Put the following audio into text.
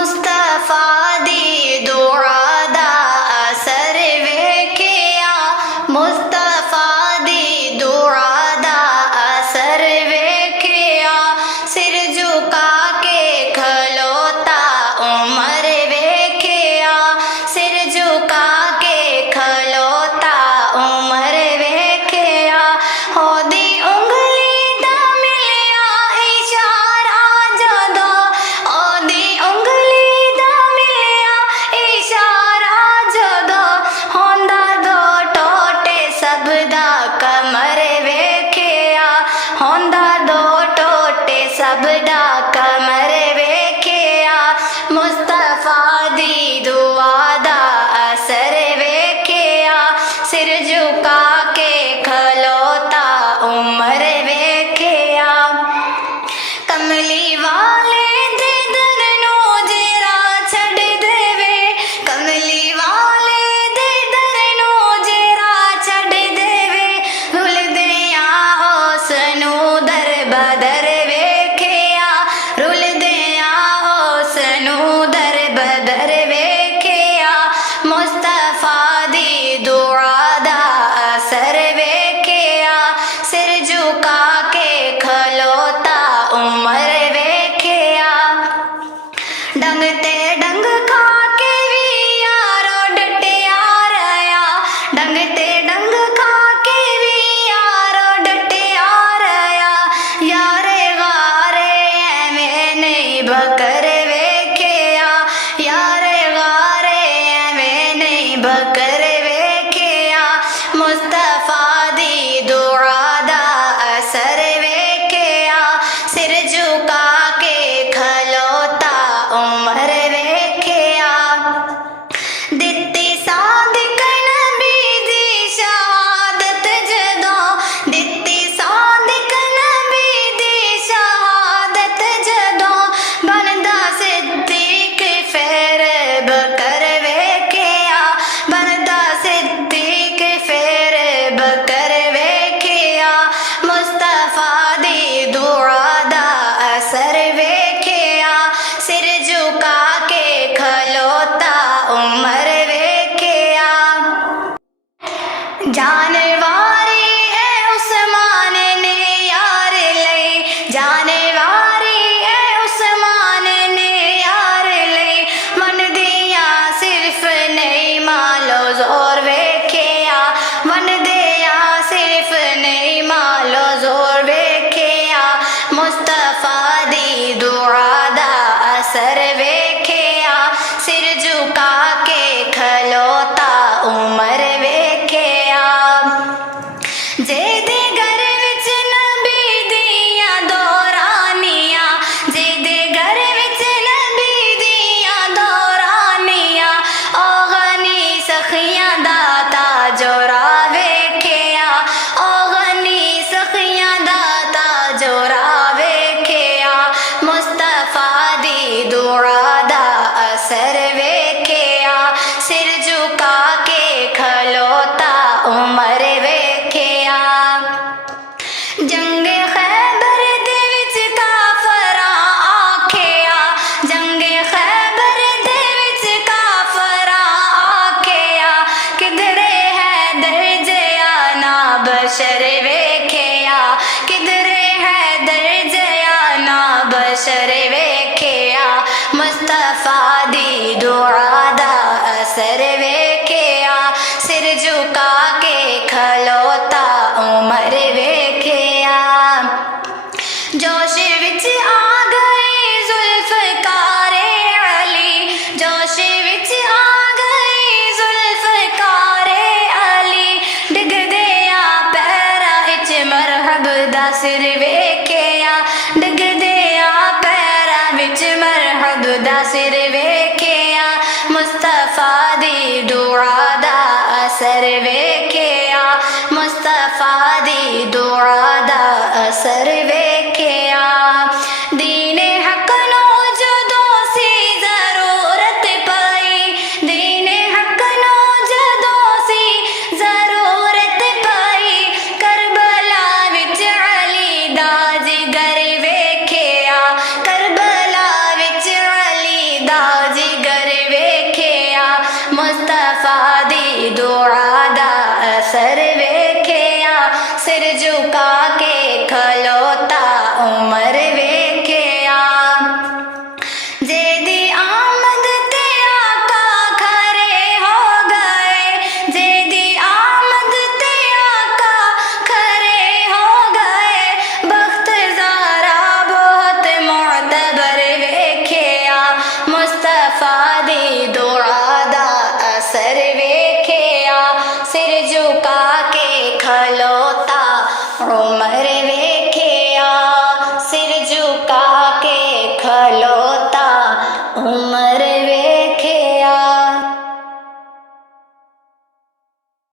मुस्तफा दी दुआ दा असर वेखिया मुस्तफा दी दुआ दा असर वेखिया सिर झुका के खलोता उमर वेखिया सिर झुका के खलोता उमर वेखिया होदी उंगली दा मिलिया इशारा जदों ओदी उंगली दा मिलिया इशारा जदों होंदा दो टोटे सब दा कमर वेखिया होंदा दो टोटे सब दा कमर वेखिया मुस्तफा दी दुआ दा असर वेखिया सिर झुका के खलोता उमर वेखिया कमली वाले दे दर नू जरा छड़ देवे कमली वाले दे दर नू जरा छड़ देवे रुलदिया उस नू दर बदर वेखिया रुलदिया उस नू दर बदर वेखिया मुस्तफा दी दुआ दा असर वेखिया सिर झुका के खलोता उमर वेखिया डंग ते डंग खा के भी यारो डटिया रहा डंग ते डंग खा के भी यारो डटिया रहा यारे गारे एवें नहीं बकर वेखिया यारे गारे एवें नहीं बकर वेखिया मुस्तफा दी दुआ दा असर वेखिया सिर झुका के खलोता उमर वेखिया दित्ती सादिक नबी दी शहादत जदों दित्ती सादिक नबी दी शहादत जदों बनदा सिद्दीक फेर बकर वेखिया बनदा सिद्दीक फेर बकर वेखिया मुस्तफा दी दुआ दा असर वेखिया सिर झुका के खलोता उमर वेखिया जानवारी है उस्मान ने यार लई जानवारी है उस्मान ने यार लई मन दिया सिर्फ नहीं मालो जोर वेखिया मन दिया सिर्फ नहीं मालो जोर वेखिया मुस्तफा दी दुआ दा असर वेखिया सिर झुका के खलोता उमर वेखिया जेदे घर विच नबी दियां दौरानियां जेदे घर विच नबी दियां दौरानियां ओ गनी सखियां दा ताजोरा वेखिया ओ गनी सखियां दा ताजोरा वेखिया मुस्तफा दी दुआ दा असर वेखिया सिर झुका के खलोता उमर वेखिया जंगे खैबर दे विच काफरा आखिया जंगे खैबर दे विच काफरा आखिया किधरे है दर्जया ना बशर वेखिया किधरे है दर्जया ना बशर वेखिया मुस्तफा दी दुआ दा असर वेखिया सिर झुका के खलोता उमर वेखिया जोश विच आ गई जुल्फकारे अली जोश विच आ गई जुल्फकारे अली डिग दिया पैरा इच मरहब दा सिर वेखिया डिग दिया पैरा विच मरहब दा सिर वेखिया मुस्तफा दी दुआ दा असर वेखिया मुस्तफा दी दुआ दा असर वेखिया दीने हक नो जदों सी जरूरत पई दीने हक नो जदों सी जरूरत पई करबला विच अली दा जिगर वेखिया करबला विच अली दा उमर